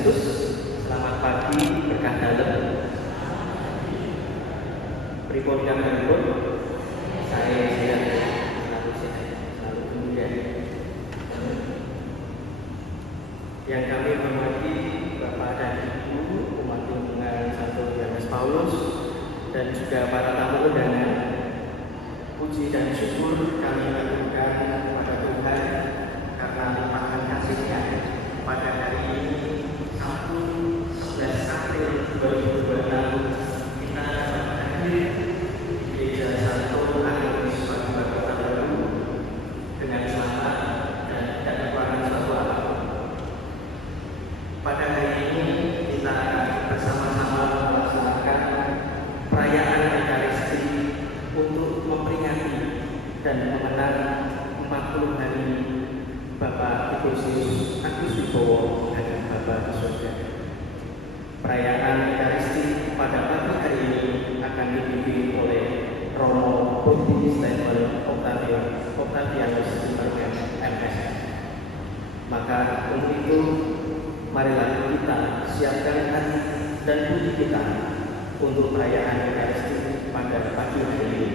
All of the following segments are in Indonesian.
Kristus. Selamat pagi, berkah dalem. Pripun kabaripun? Saya sehat, selalu sehat, selalu kemudian. Yang kami hormati Bapak dan Ibu umat lingkungan Santo Yohanes Paulus dan juga para tamu undangan, puji dan syukur kami lakukan kepada Tuhan karena limpahan kasih-Nya pada hari ini Sabtu 11 April 2026 kita dapat hadir di Gereja Santo Agustinus Padua Kota Baru dengan selamat dan tidak kekurangan suatu apapun. Pada hari ini kita bersama-sama melaksanakan perayaan Ekaristi untuk memperingati dan mengenang 40 hari Bapak Ignatius Agus Wibowo dan Bapak di surga. Perayaan Ekaristi pada pagi hari ini akan dipimpin oleh Romo Pontifius Stephen Octavianus Superman MS. Maka untuk itu, marilah kita siapkan hati dan budi kita untuk perayaan Ekaristi pada pagi hari ini.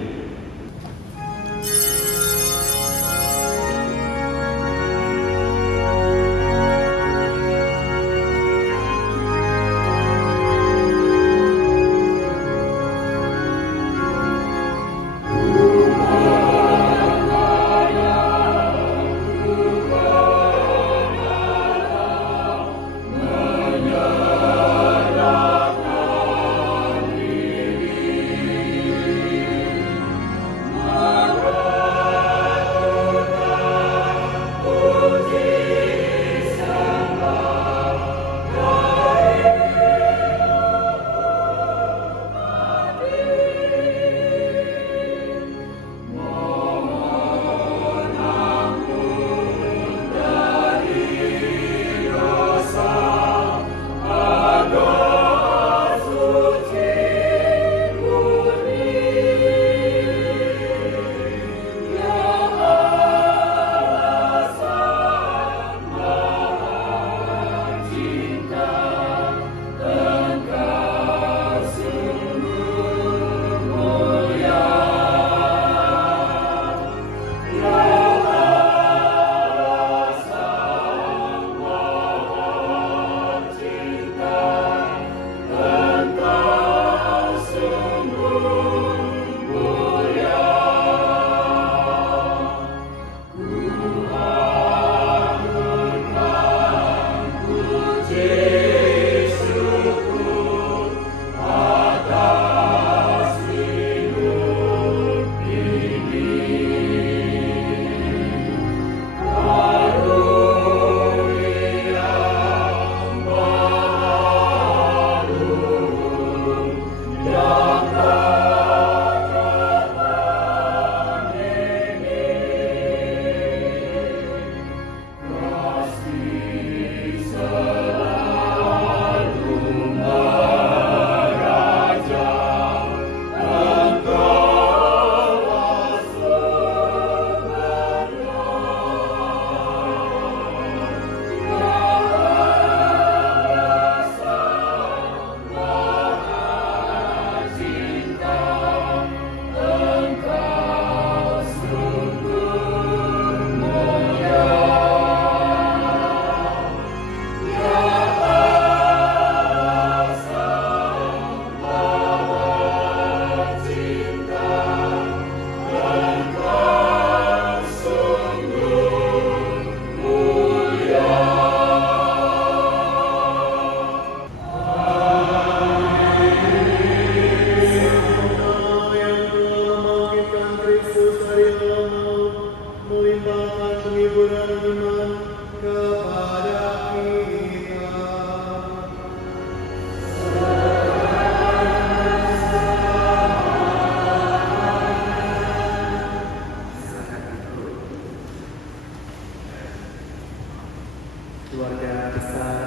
Keluarga besar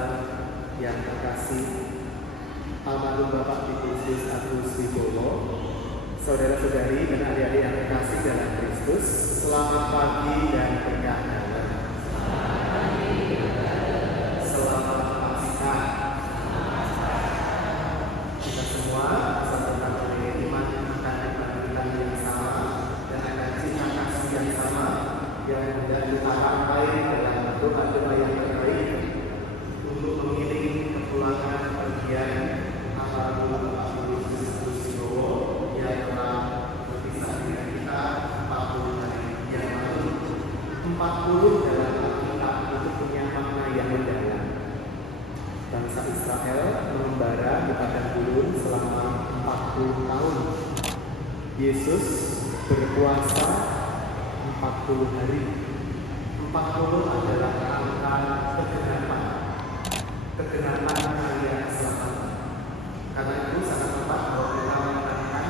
yang terkasih, almarhum Bapak Ignatius Agus Wibowo, saudara-saudari dan adik-adik yang terkasih dalam Kristus, selamat pagi dan berkah dalem. Selamat Paskah. Bangsa Israel mengembara di padang gurun selama 40 tahun. Yesus berpuasa 40 hari. 40 adalah angka kegenapan karya keselamatan. Karena itu sangat tepat bahwa kita mengatakan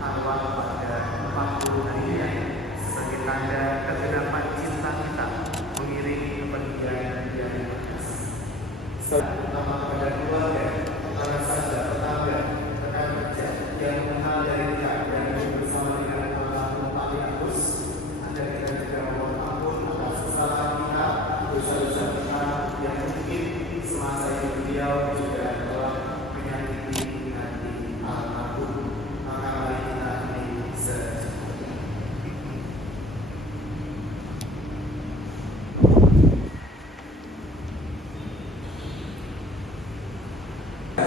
awal pada 40 hari yang sebagai tanda kegenapan cinta kita mengiringi kepergian yang kasih. Terutama kepada keluarga, para sahabat, tetangga, rekan kerja yang mengenal dari dekat dan bersama dengan almarhum Pak Yakubus, agar kita juga mohon ampun atas kesalahan kita, dosa-dosa kita yang mungkin semasa hidup beliau juga telah menyakiti hati almarhum. Maka mari kita ini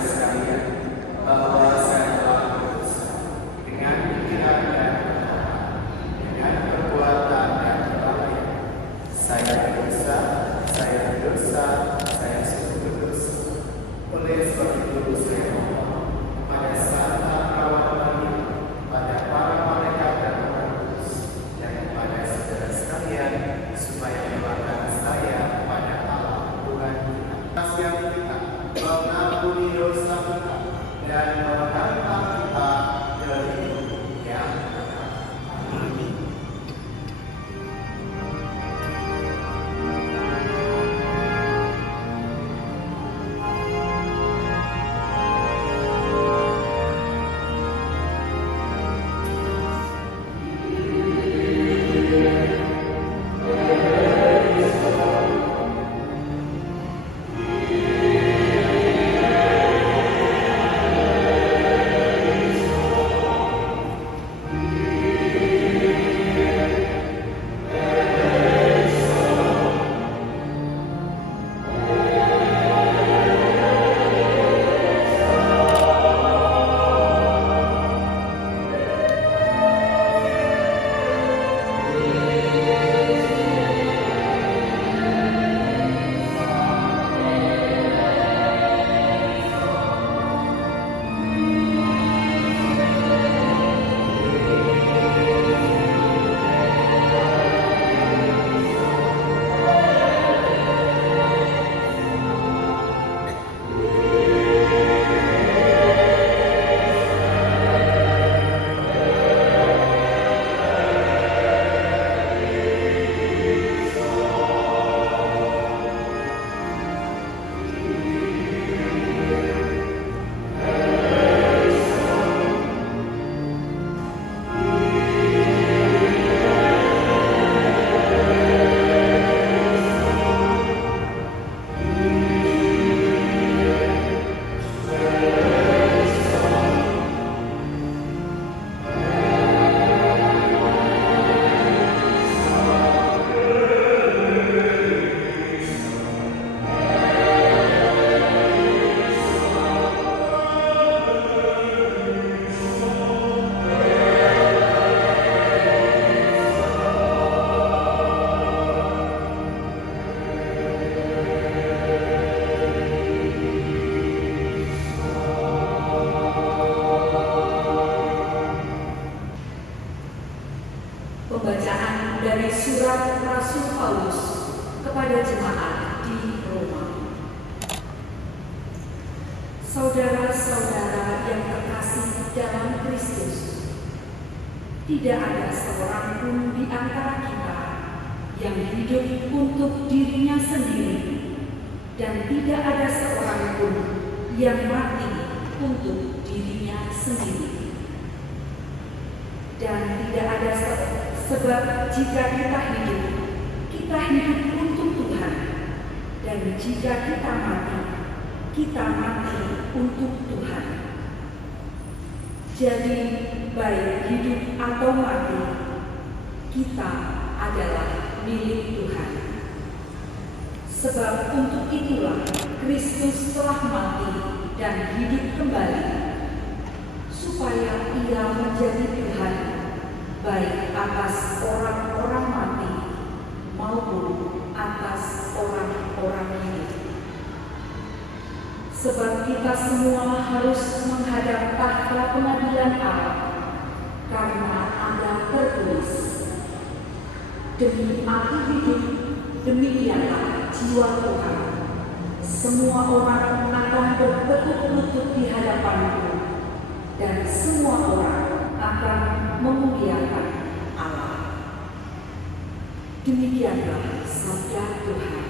sekalian bahwa saya telah berdosa dengan pikiran dan dengan perbuatan dan lalai. Saya berdosa, saya sungguh berdosa. Oleh sebab itu saya mohon pada Santa Kawan pada para malaikat dan Roh Kudus dan kepada saudara sekalian supaya doakan saya pada Allah Tuhan kita. Kasihan kita, mengampuni dosa kita dan mengangkat kita dari hidup yang kekal. Amin. Pembacaan dari surat Rasul Paulus kepada jemaat di Roma. Saudara-saudara yang terkasih dalam Kristus, tidak ada seorang pun di antara kita yang hidup untuk dirinya sendiri, dan tidak ada seorang pun yang mati untuk dirinya sendiri. Dan tidak ada sebab jika kita hidup untuk Tuhan, dan jika kita mati untuk Tuhan. Jadi baik hidup atau mati, kita adalah milik Tuhan. Sebab untuk itulah Kristus telah mati dan hidup kembali, supaya Ia menjadi Tuhan baik atas orang-orang mati maupun atas orang-orang hidup. sebab kita semua harus menghadap tahta pengadilan Allah, karena ada tertulis, demi aku hidup, demikianlah jiwa Tuhan. Semua orang akan bertekuk lutut di hadapanku, dan semua orang akan memuliakan Allah. Demikianlah sabda Tuhan.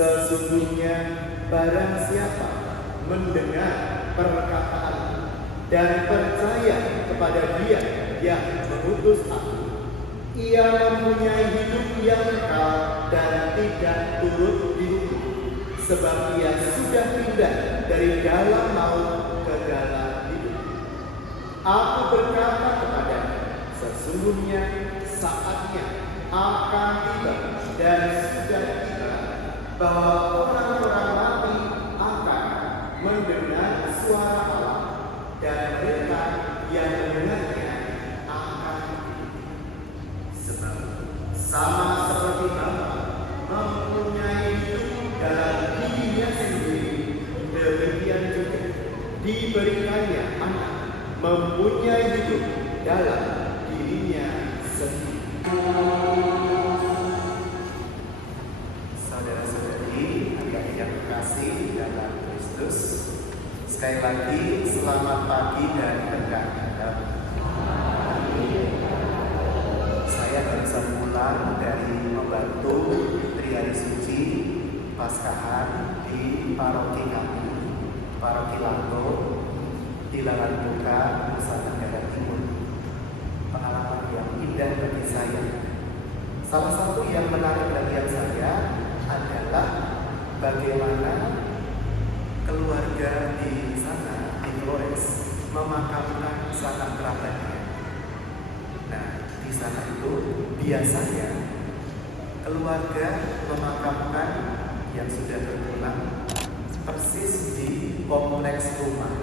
Sesungguhnya barang siapa mendengar perkataan dan percaya kepada Dia yang mengutus aku, ia mempunyai hidup yang sebab ia sudah pindah dari dalam maut ke dalam hidup. Aku berkata kepadanya, sesungguhnya saatnya akan tiba dan sudah tiba bahwa orang-orang mati akan mendengar suara Allah, dan mereka yang mendengarnya akan hidup. Sebab sama seperti Bapa mempunyai hidup dalam dirinya sendiri, demikian juga diberikannya Anak mempunyai hidup dalam dirinya sendiri. Saudara-saudari, adik-adik yang terkasih dalam Kristus, sekali lagi selamat pagi dan berkah Anda. Saya barusan pulang dari membantu Triadi Suci Paskahan di paroki kami, paroki Lanto, di Lalan Buka, Nusa Tenggara Timur. Pengalaman yang indah bagi saya. Salah satu yang menarik perhatian saya adalah bagaimana keluarga di sana, di Flores, memakamkan sanak kerabatnya. Nah, di sana itu biasanya keluarga memakamkan yang sudah berpulang persis di kompleks rumah.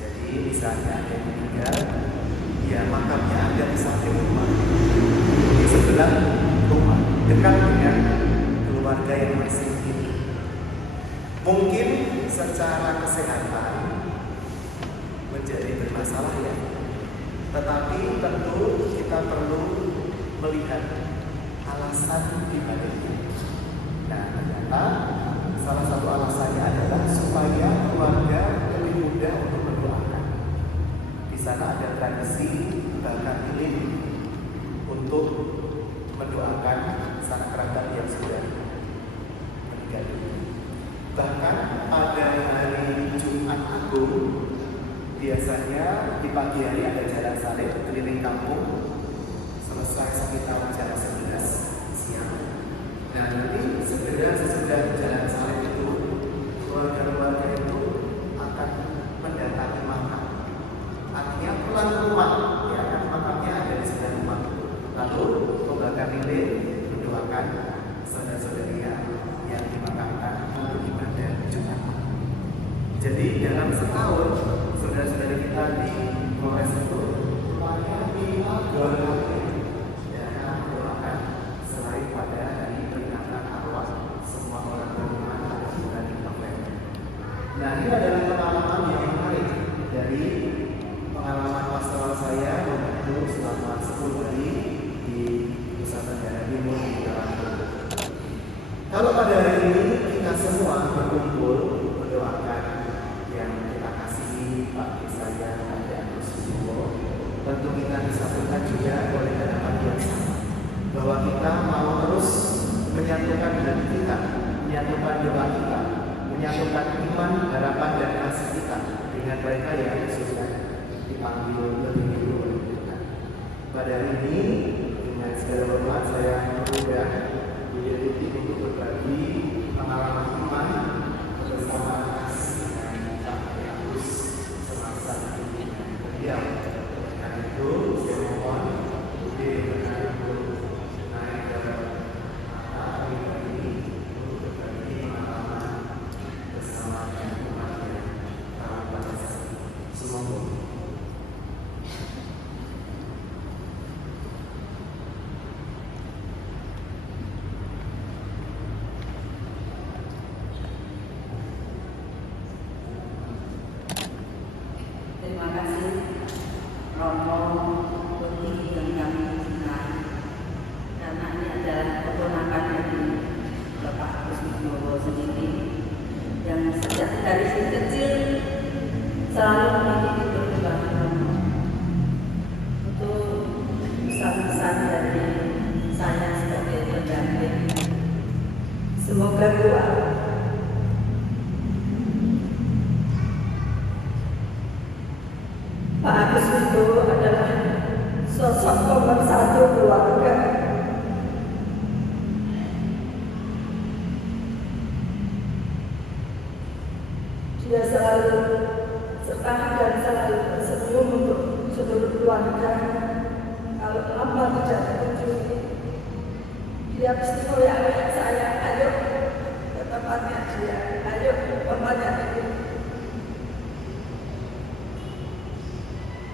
Jadi misalnya ada yang meninggal, ya makamnya ada di samping rumah, di sebelah rumah, dekat dengan keluarga yang masih hidup. Mungkin secara kesehatan menjadi bermasalah ya, tetapi tentu kita perlu melihat alasan di baliknya. Nah, ternyata salah satu alasannya adalah supaya keluarga lebih mudah untuk mendoakan. Di sana ada tradisi bakar lilin untuk mendoakan sanak kerabat yang sudah meninggal. Bahkan pada hari Jumat Agung biasanya di pagi hari ada jalan salib keliling kampung, selesai sekitar jam 11 siang. Nah, nanti segera sesudah jalan salib itu keluarga-keluarga itu akan mendatangi makam. Artinya pulang ke rumah, ya kan, makamnya ada di sebelah rumah. Lalu membakar lilin, mendoakan saudara-saudari yang dimakamkan untuk ibadah Jumat. Jadi dalam setahun saudara-saudari kita di Flores itu banyak minimal 2 kali dan mendoakan selain pada hari peringatan arwah semua orang beriman pada bulan November. Nah, ini adalah pengalaman yang menarik dari pengalaman pastoral saya membantu selama 10 hari di Nusa Tenggara Timur di Jalan. Kalau pada hari ini kita semua berkumpul mendoakan yang kita kasihi Pak Kisaya Ade Agus Subowo, tentu kita disatukan juga oleh harapan yang sama, bahwa kita mau terus menyatukan hati kita, menyatukan doa kita, menyatukan iman, harapan dan kasih kita dengan mereka yang sudah dipanggil lebih dulu oleh Tuhan. Pada hari ini dengan segala hormat saya mengundang Bu Yeti untuk berbagi pengalaman iman bersama kasih dengan Pak Agus semasa hidupnya beliau. Karena itu saya mohon Bude untuk naik ke hari ini untuk berbagi pengalaman bersama dengan umatnya dalam pada semoga. Terima kasih Romo Putih yang kami cintai, karena ini adalah keponakan dari Bapak Agus Subowo sendiri yang sejak dari kecil selalu mengikuti perkembangan Romo. Untuk pesan-pesan dari saya sebagai pendamping, semoga doa Pak Agus itu adalah sosok nomor 1 keluarga. keluarga kalau lama tidak terkunjungi, dia mesti koyak saya, ayo ke tempatnya dia, ayo ke tempatnya dia.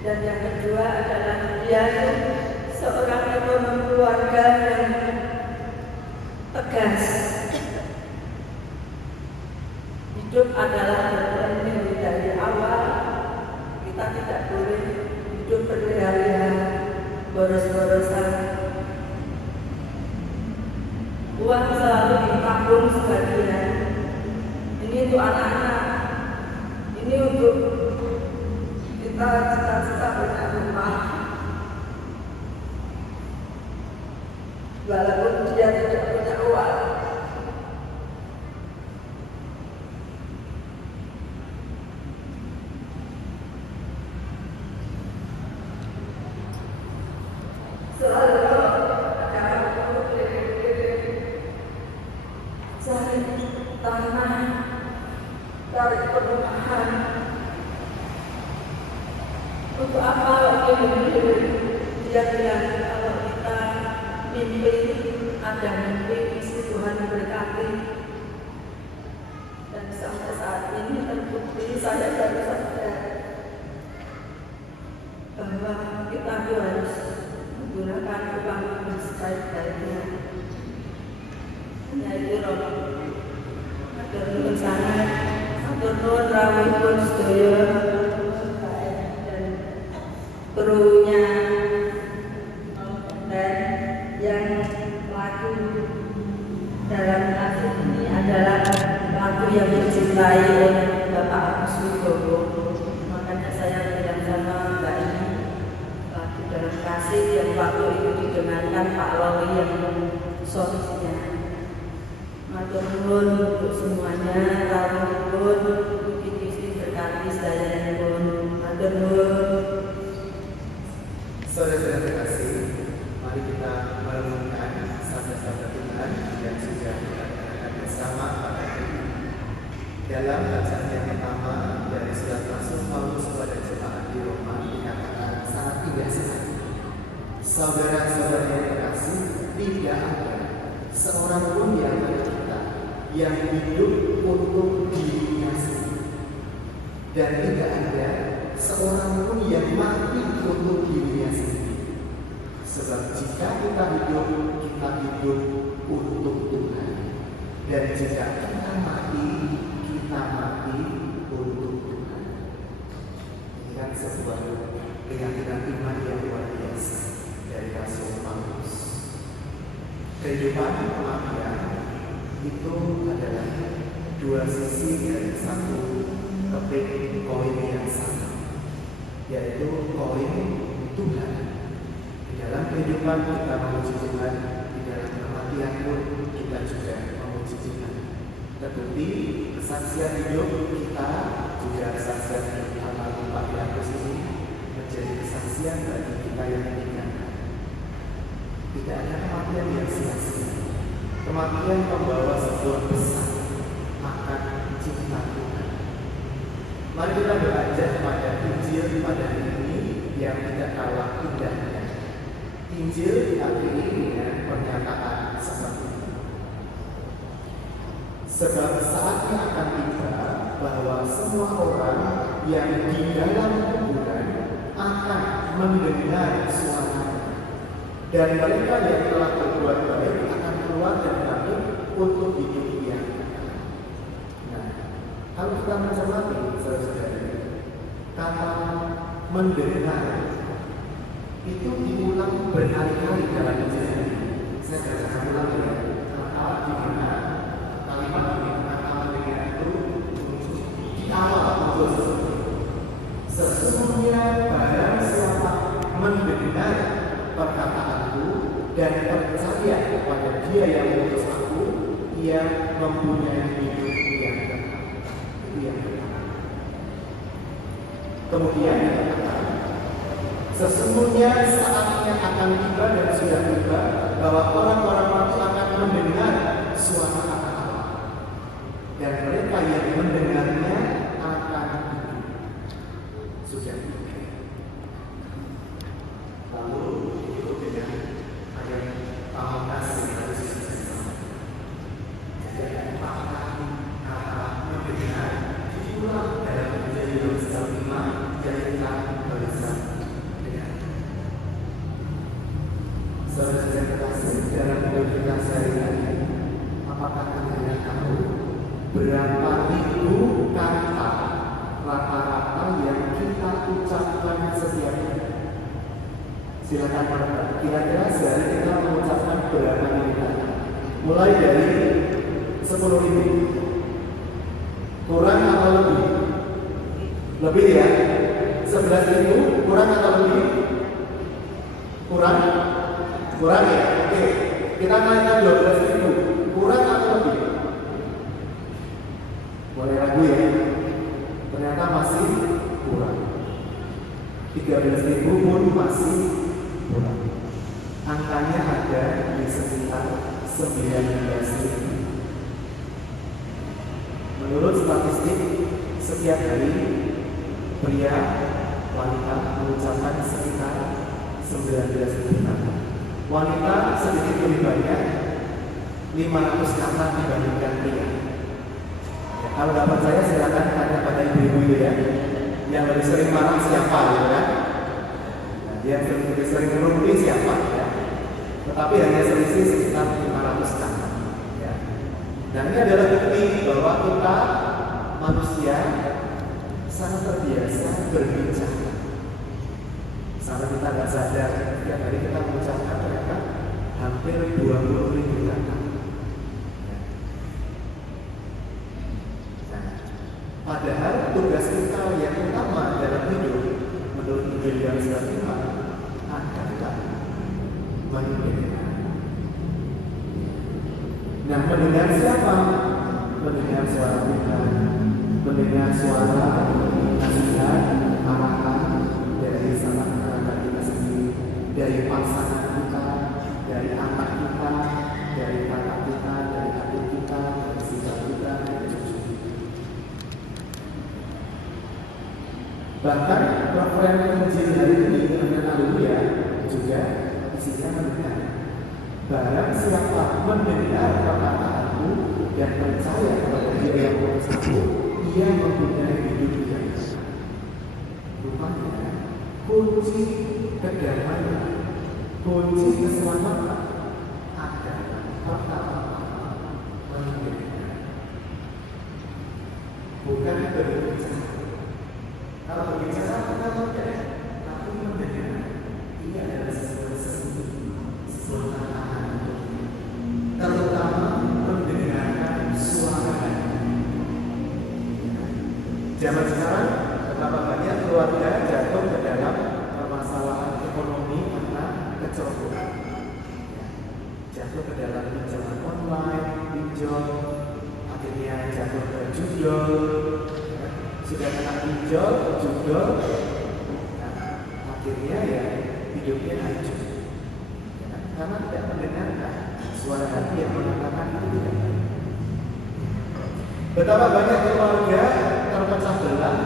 Dan yang kedua adalah dia seorang ekonom keluarga yang tegas. Hidup adalah berplanning dari awal. Kita tidak boleh hidup berleha-leha, boros-borosan. Uang selalu ditabung sebagian. Ini untuk anak-anak. Ini untuk kita cita-cita punya rumah. Walaupun dia tidak punya uang. Selalu ada cari tanah, cari perumahan. Untuk apa lagi dia bilang kalau kita mimpi, ada mimpi, mesti Tuhan memberkati. Dan sampai saat ini terbukti saya baru sadar bahwa kita harus menggunakan uang yang sebaik-baiknya. Yaitu atur nuwun sangat, atur nuwun rawuhipun sedaya dan krunya dan yang laku dalam lagu ini adalah lagu yang dicintai oleh Bapak Agus Wibowo. Makanya saya bilang sama Mbak ini lagu dalam kasih yang waktu itu didengarkan Pak Lawi yang solusinya. Matur nuwun untuk semuanya, rawuhipun mugi berkati sedayanipun. Matur nuwun. Saudara terkasih, mari kita merenungkan sabda-sabda Tuhan yang sudah kita dengarkan bersama pada hari ini. Dalam bacaan yang pertama dari surat Rasul Paulus kepada jemaat di Roma dikatakan sangat indah sekali. Saudara-saudara yang terkasih, tidak ada seorang pun di antara kita yang hidup untuk dirinya sendiri, dan tidak ada seorang pun yang mati untuk dirinya sendiri. Sebab jika kita hidup untuk Tuhan, dan jika kita mati untuk Tuhan. Ini kan sebuah keyakinan iman yang luar biasa dari Rasul Paulus. Kehidupan kematian itu adalah dua sisi dari satu keping koin yang sama, yaitu koin Tuhan. Di dalam kehidupan kita memuji Tuhan, di dalam kematian pun kita juga memuji Tuhan. Terbukti kesaksian hidup kita juga kesaksian hidup almarhum Pak Agus ini menjadi kesaksian bagi kita yang meninggal. Tidak ada kematian yang sia-sia. Kematian membawa sebuah pesan akan cinta Tuhan. Mari kita belajar pada Injil pada hari ini yang tidak kalah indahnya. Injil diakhiri dengan pernyataan seperti ini. Sebab saatnya akan tiba bahwa semua orang yang di dalam kuburan akan mendengar suara, dan mereka yang telah berbuat baik akan keluar dari kami untuk hidup yang kekal. Nah, kalau kita mencermati saudara-saudara, kata mendengar itu diulang berkali-kali dalam Injil ini. Saya akan ulang ya. Kata mendengar, kalimat mendengar itu di awal sesungguhnya barang siapa mendengar perkataanku dan percaya kepada Dia yang mengutus aku, ia mempunyai hidup yang kekal. Itu yang pertama. Kemudian dikatakan, sesungguhnya saatnya akan tiba dan sudah tiba bahwa orang-orang mati akan mendengar suara kata Allah, dan mereka yang mendengarnya akan hidup. Sudah tiba. Silakan menebak. Kira-kira sehari kita mengucapkan berapa kali? Mulai dari 10.000. Kurang atau lebih? Lebih ya? 11.000 kurang atau lebih? Kurang? Kurang ya? Oke. Kita naikkan 12.000. Kurang atau lebih? Boleh ragu ya? Ternyata masih kurang. 13.000 pun masih kurang. Angkanya ada di sekitar 19.000. Menurut statistik, setiap hari pria wanita mengucapkan sekitar 19.000 kata. Wanita sedikit lebih banyak, 500 kata dibandingkan pria. Ya, kalau dapat saya silakan tanya pada ibu-ibu itu ya. Yang lebih sering marah siapa gitu kan? Nah, yang lebih sering merumpi siapa ya? Tetapi hanya selisih sekitar 500 kata. Ya. Dan ini adalah bukti bahwa kita manusia sangat terbiasa berbicara. Sampai kita nggak sadar, setiap hari kita mengucapkan ternyata hampir 20.000 kata. Nah, padahal tugas kita yang utama dalam hidup menurut Injil yang selanjutnya adalah mendengar. Nah, mendengar siapa? Mendengar suara Tuhan, mendengar suara nasihat, arahan dari sahabat kita sendiri, dari pasangan kita, dari anak kita, dari kakak kita, dari adik kita, dari siswa kita, dari cucu kita. Bahkan referensi Injil hari ini dengan Haleluya juga isinya mendengar. Barang siapa mendengar perkataanku dan percaya kepada Dia yang mengutus aku, ia mempunyai hidup yang kekal. Rupanya kunci kedamaian, kunci keselamatan adalah pertama mendengar, bukan berbicara. Kalau berbicara kita mudah, tapi mendengar ini adalah sesuatu terutama mendengarkan suara hati. Zaman sekarang betapa banyak keluarga jatuh ke dalam permasalahan ekonomi karena kecerobohan, jatuh ke dalam pinjaman online, pinjol, akhirnya jatuh ke judol, sudah kena pinjol, judol, akhirnya ya hidupnya hancur karena tidak mendengarkan suara hati yang mengatakan itu. Betapa banyak keluarga terpecah belah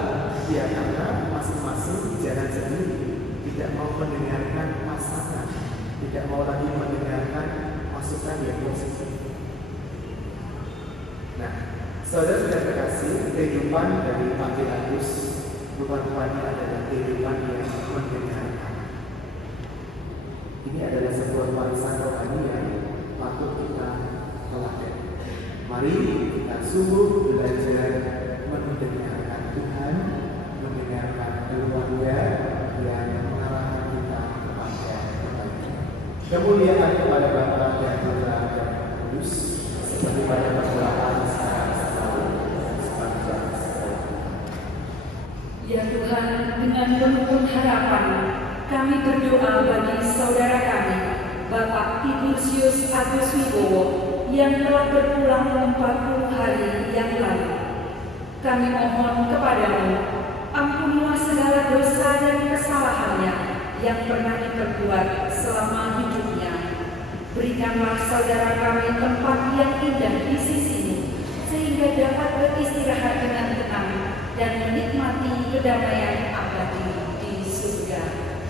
ya karena masing-masing jalan sendiri, tidak mau mendengarkan pasangan, tidak mau lagi mendengarkan masukan yang positif. Nah, saudara sudah terkasih, kehidupan dari Pakai Agus rupa-rupanya adalah kehidupan yang mendengarkan. Ini adalah sebuah warisan rohani yang patut kita teladan. Mari kita sungguh belajar mendengarkan Tuhan, mendengarkan keluarga yang mengarahkan kita kepada kebaikan. Kemuliaan kepada Bapa dan Putra dan Roh Kudus, seperti pada permulaan sekarang selalu sepanjang segala. Ya Tuhan, dengan penuh harapan kami berdoa bagi saudara kami, Bapak Tibursius Agus Wibowo, yang telah berpulang 40 hari yang lalu. Kami mohon kepadamu, ampunilah segala dosa dan kesalahannya yang pernah diperbuat selama hidupnya. Berikanlah saudara kami tempat yang indah di sisimu, sehingga dapat beristirahat dengan tenang dan menikmati kedamaian abadi di surga.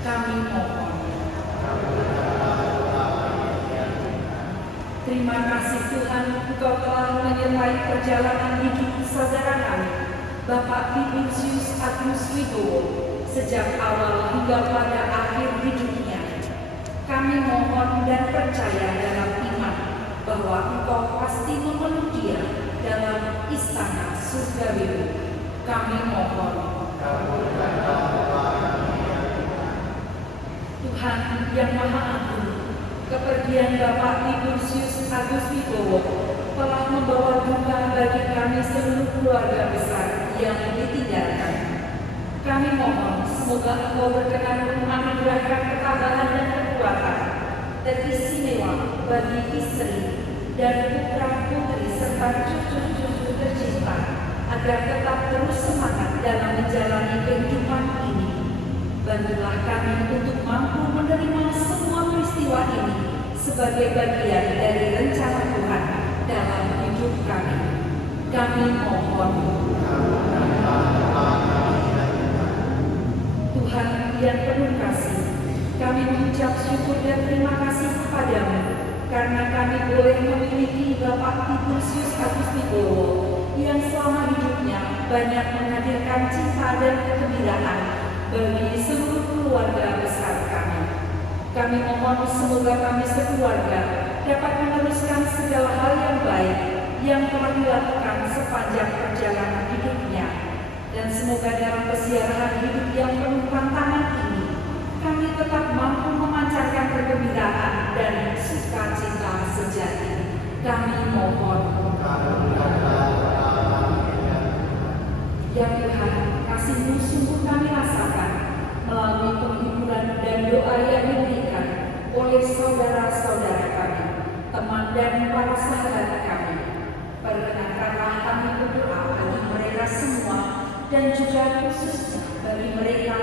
Kami mohon. Terima kasih Tuhan, Engkau telah menyertai perjalanan hidup saudara kami, Bapak Tibursius Agus Wibowo, sejak awal hingga pada akhir hidupnya. Kami mohon dan percaya dalam iman bahwa Engkau pasti memeluk dia dalam istana surgawi. Kami mohon. Tuhan yang Maha Agung, kepergian Bapak Tibursius Agus Wibowo telah membawa duka bagi kami seluruh keluarga besar yang ditinggalkan. Kami mohon semoga Engkau berkenan menganugerahkan ketabahan dan kekuatan teristimewa bagi istri dan putra-putri serta cucu-cucu tercinta agar tetap terus semangat dalam menjalani kehidupan ini. Bantulah kami untuk mampu menerima semua peristiwa ini sebagai bagian dari rencana Tuhan dalam hidup kami. Kami mohon. Tuhan yang penuh kasih, kami mengucap syukur dan terima kasih kepadamu karena kami boleh memiliki Bapak Tibursius Agus Wibowo yang selama hidupnya banyak menghadirkan cinta dan kegembiraan bagi seluruh keluarga besar kami. Kami mohon semoga kami sekeluarga dapat meneruskan segala hal yang baik yang telah dilakukan sepanjang perjalanan hidupnya. Dan semoga dalam persiaran hidup yang penuh tantangan ini, kami tetap mampu memancarkan kegembiraan dan sukacita sejati. Kami mohon. Ya Tuhan, kasih-Mu sungguh kami rasakan melalui penghiburan dan doa yang diberikan oleh saudara-saudara kami, teman dan para sahabat kami. Perkenankanlah kami berdoa bagi mereka semua dan juga khususnya bagi mereka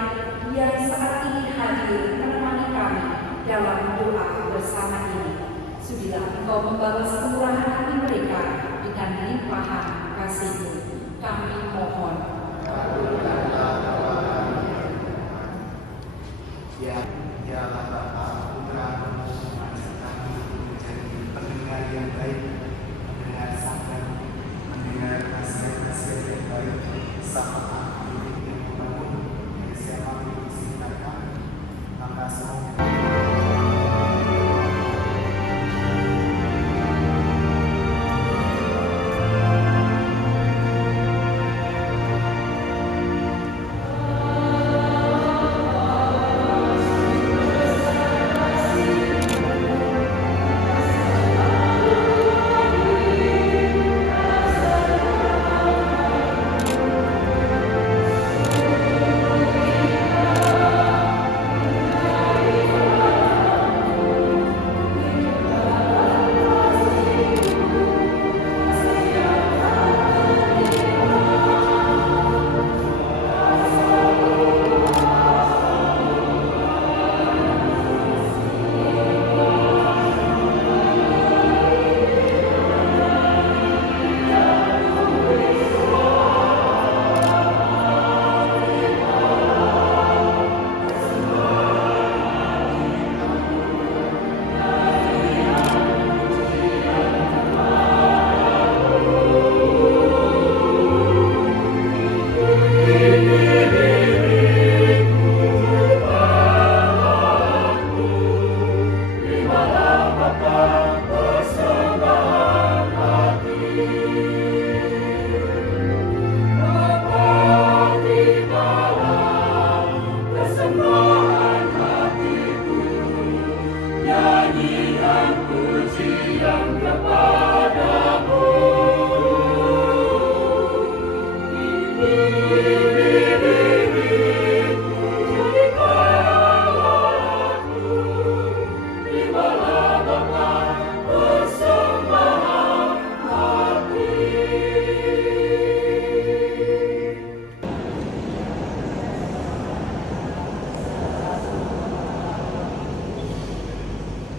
yang saat ini hadir menemani kami dalam doa bersama ini. Sudilah Engkau membalas kemurahan hati mereka dengan limpahan kasih-Mu. Kami mohon. Dialah Bapa, Putra, kami menjadi pendengar yang baik, mendengar sabar, mendengar nasihat-nasihat yang baik, sama hidup yang membangun, bersama hidup sekitar kami. Maka semoga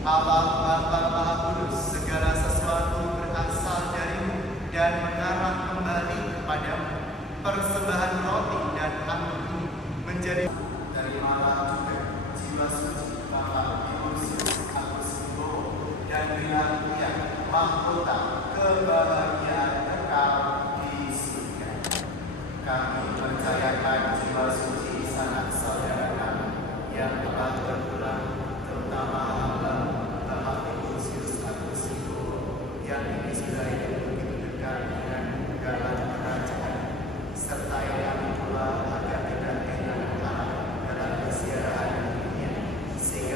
Allah Bapa Maha Kudus, segala sesuatu berasal dari-Mu dan mengarah kembali kepadamu. Persembahan roti dan anggur ini menjadi dari Allah juga jiwa suci Bapak Tibursius Agus Wibowo dan dengan Dia mahkota kebahagiaan kekal di surga. Kami percayakan jiwa suci sanak saudara kami yang telah berpulang, terutama hamba Bapak Tibursius Agus Wibowo yang ini sudah begitu dekat dengan negara kerajaan, serta yang kami pula agar tidak kehilangan arah dalam persiaran dunia, sehingga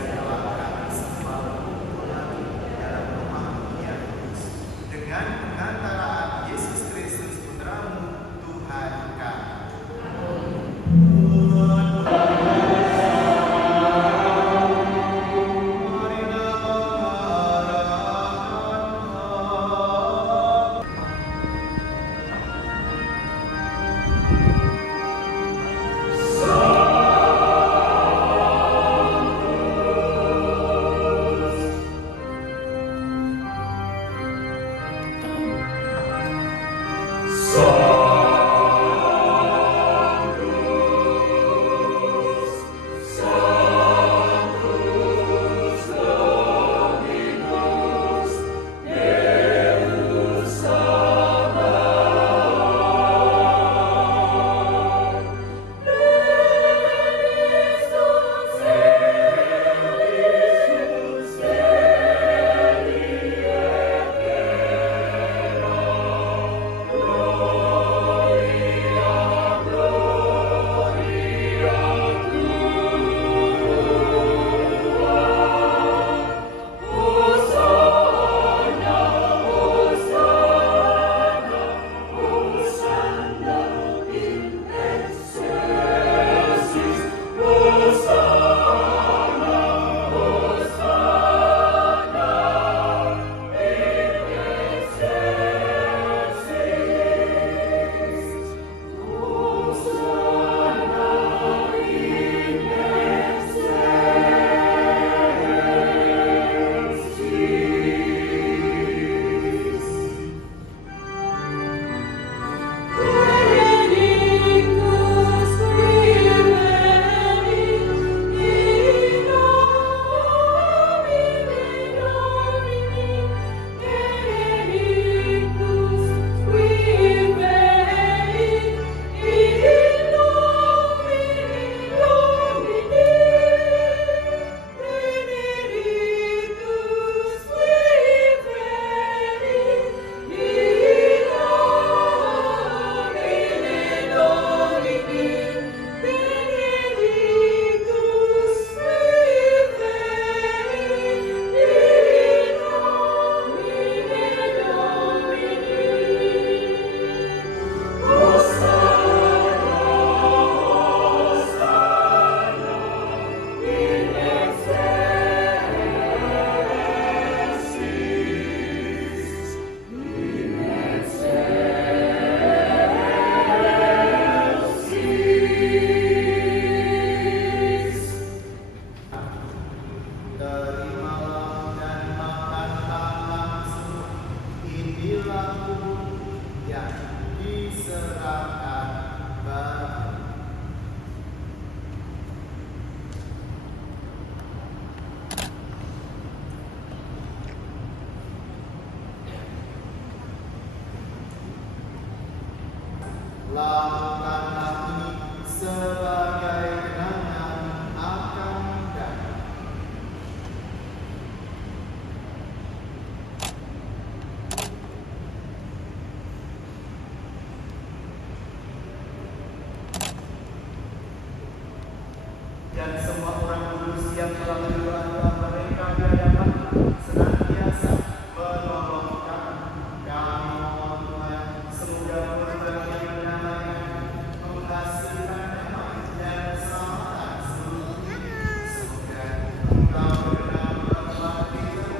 Lakukanlah ini sebagai kenangan akan Kami. Dan semua orang kudus yang telah berdoa mereka di hadapan senantiasa menolong kami. Kami mohon Tuhan, semoga berbagai damai menghasilkan damai dan keselamatan seluruh dunia. Semoga Engkau berkenan memperkuat kita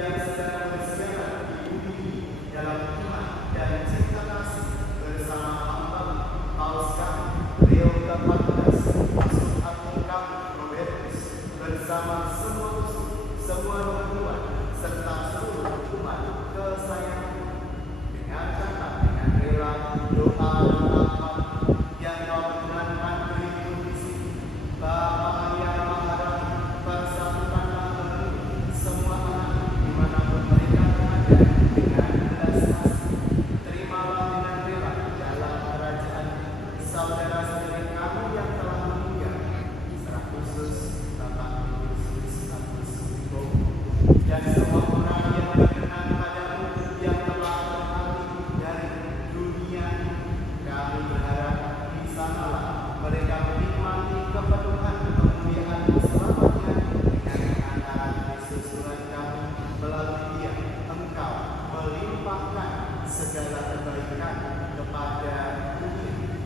yang sedang bersiaran di bumi ini dalam iman dan cinta kasih bersama hamba Paus kami Leo ke-14, bersama semua roh serta seluruh umat kesayangan, dengan catat dengan rela doa yang Kau benarkan berhidup di sini. Bapa yang Maha persatukanlah penuh semua anak dimanapun mereka berada dengan belas kasih. Terimalah dengan rela dalam kerajaan saudara-saudari kami yang telah meninggal, secara khusus dan semua orang yang berkenan padamu yang telah beralih dari dunia. Kami berharap di sanalah mereka menikmati kepenuhan kemuliaan selamanya dengan kebenaran Yesus Tuhan kami. Melalui Dia Engkau melimpahkan segala kebaikan kepada dunia.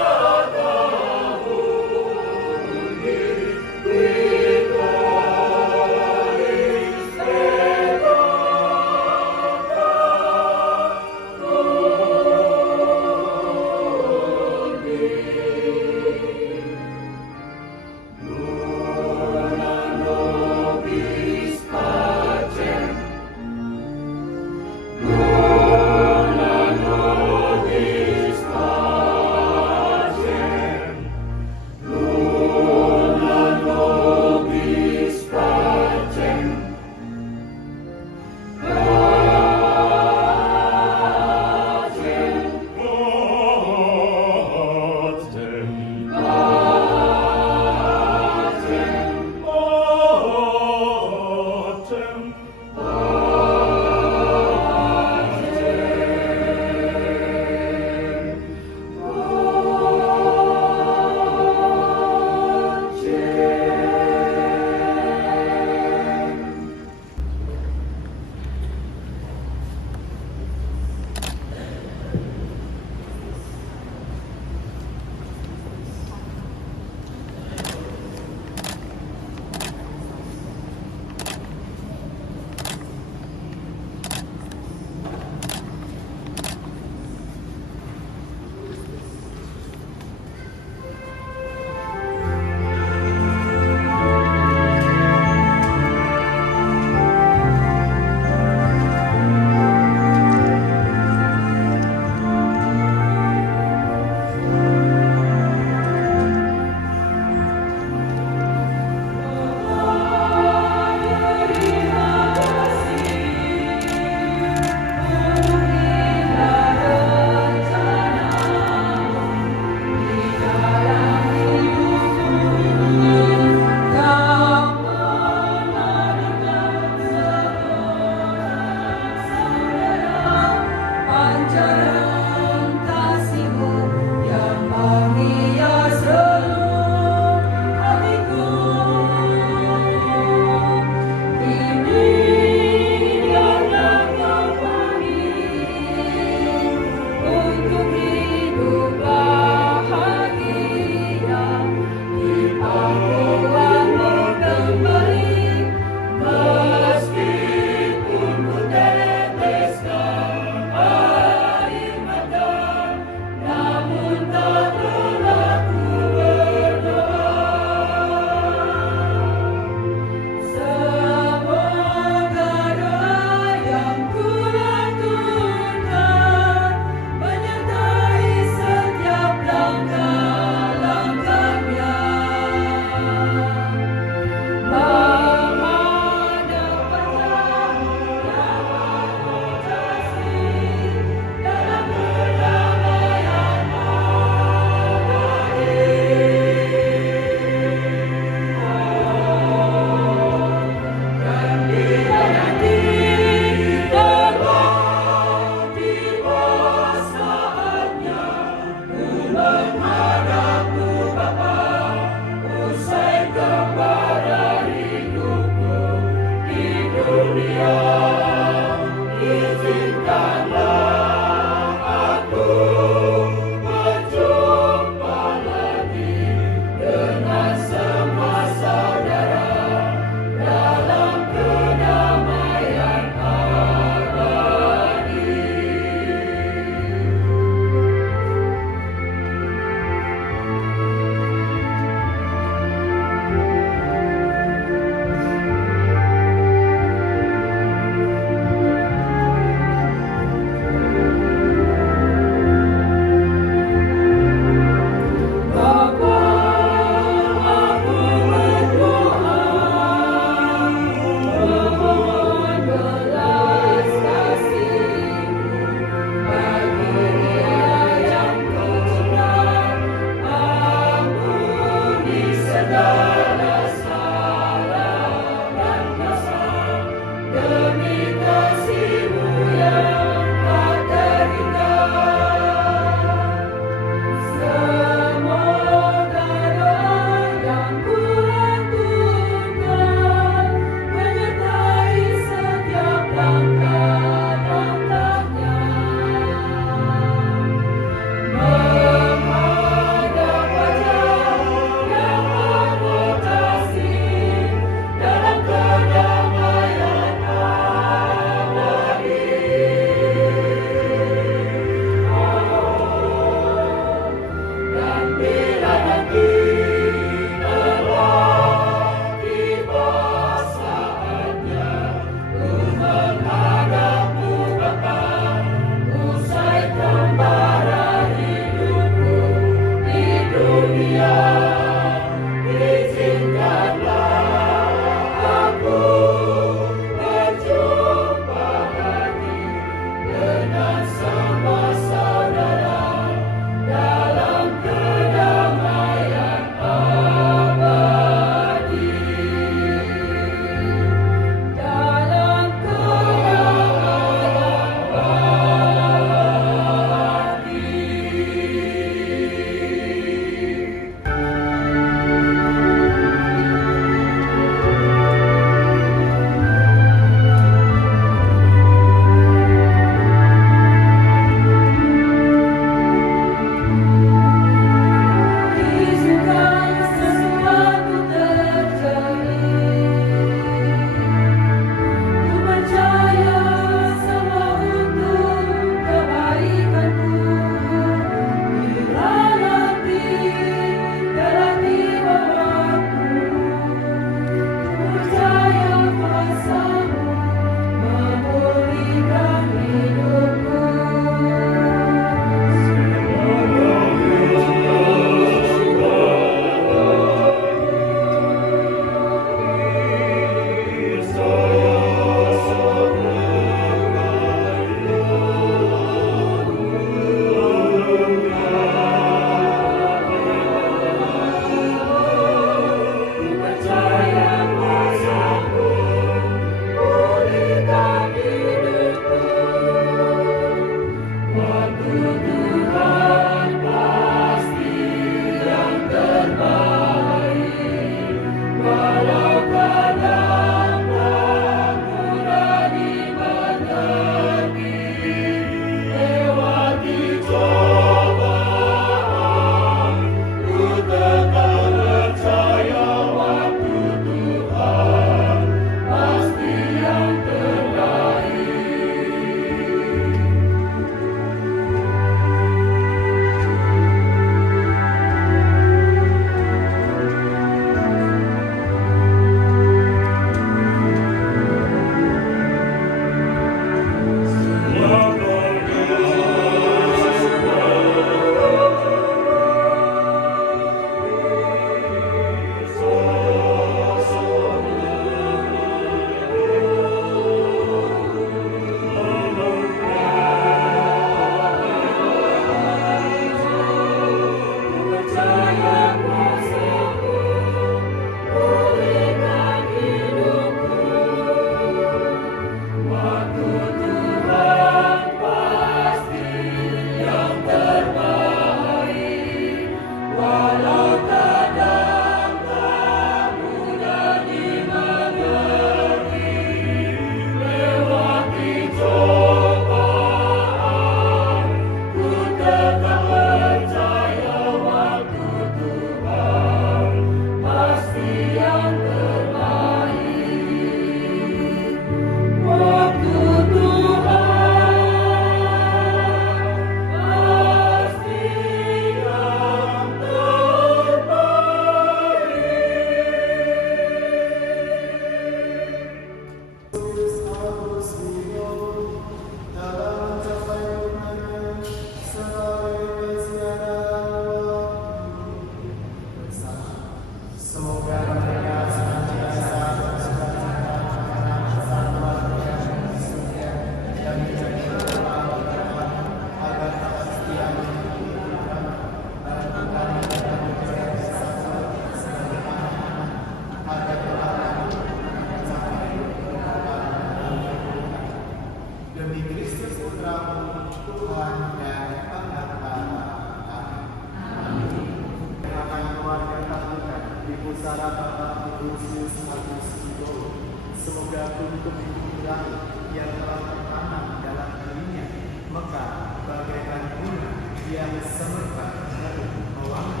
pusara Bapak Ignatius Agus Wibowo, semoga untuk hilang yang telah tertanam dalam dirinya, maka bagaikan bunga yang semerbak baru mewangi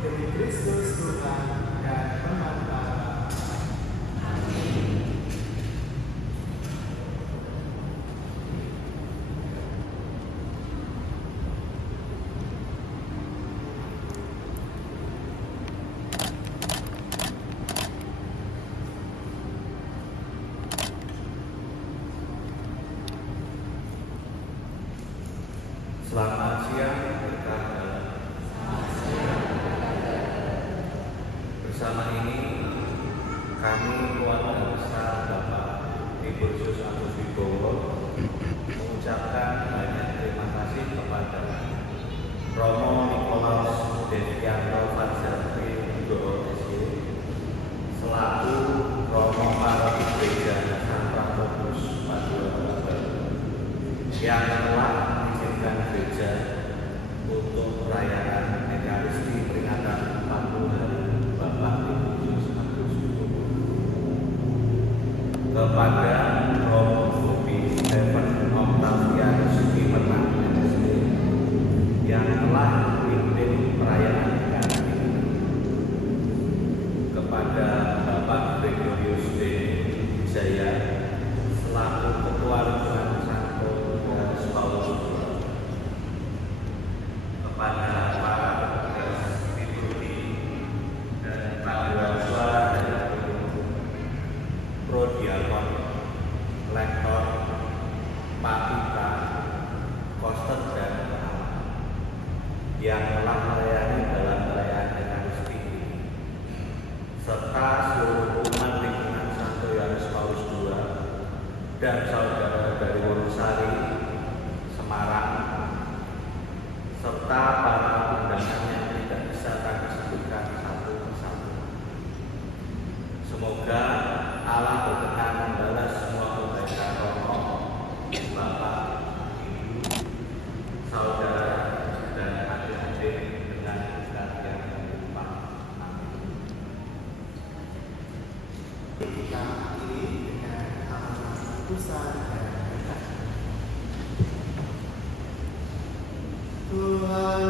demi Kristus Tuhan dan pengantar. Selamat siang, berkah dalam. Bersama ini kami keluarga besar Bapak Ignatius Agus Wibowo mengucapkan banyak terima kasih kepada Romo Nikolaus Devianto Fadzafri Wibowo SC selaku Romo Paroki Gereja San Pramogus Paduabaru yang telah mengizinkan gereja untuk perayaan Ekaristi peringatan 40 hari Bapak Ignatius Agus Wibowo. Kepada Romo Bobi Stephen Octavianus Sukimenang MSc yang telah memimpin perayaan Ekaristi ini. Kepada Bapak Gregorius D. Jaya selaku Ketua Lingkungan Santo Yohanes Paulus II, kepada para petugas liturgi dan panggilan suara dari prodiakon, lektor, patita, koster dan perawat yang telah melayani dalam perayaan Ekaristi ini, serta seluruh umat lingkungan Santo Yohanes Paulus II dan saudara dari Wonosari, Semarang, serta para undangan yang tidak bisa kami sebutkan satu persatu. Semoga Allah berkenan membalas semua kebaikan Romo, Bapak, Ibu, saudara, dan adik-adik dengan berkat yang melimpah. Amin. Kita akhiri dengan amanat putusan dan berkat. Tuhan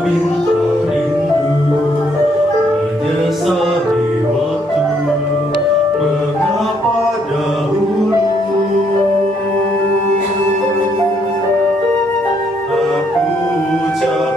meminta rindu, menyesali waktu, mengapa dahulu aku jauh